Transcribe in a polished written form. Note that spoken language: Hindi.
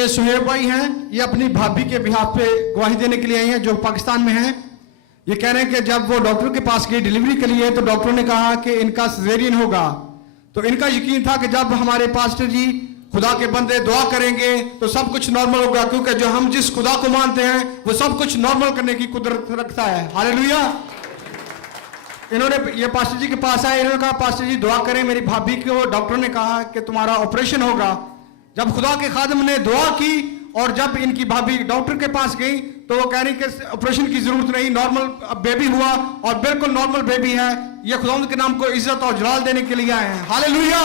ये सुहेब भाई हैं, ये अपनी भाभी के बिहाफ पे गवाही देने के लिए आई हैं जो पाकिस्तान में हैं। ये कह रहे हैं कि जब वो डॉक्टर के पास गई डिलीवरी के लिए तो डॉक्टर ने कहा कि इनका सिजेरियन होगा। तो इनका यकीन था कि जब हमारे पास्टर जी खुदा के बंदे दुआ करेंगे तो सब कुछ नॉर्मल होगा, क्योंकि जो हम जिस खुदा को मानते हैं वो सब कुछ नॉर्मल करने की कुदरत रखता है। हालेलुया। इन्होंने ये पास्टर जी के पास आए, इन्होंने कहा पास्टर जी दुआ करें, मेरी भाभी को डॉक्टर ने कहा कि तुम्हारा ऑपरेशन होगा। जब खुदा के खादिम ने दुआ की और जब इनकी भाभी डॉक्टर के पास गई तो वो कह रही कि ऑपरेशन की जरूरत नहीं, नॉर्मल बेबी हुआ और बिल्कुल नॉर्मल बेबी है। ये खुदा के नाम को इज्जत और जलाल देने के लिए आए हैं। हालेलुया।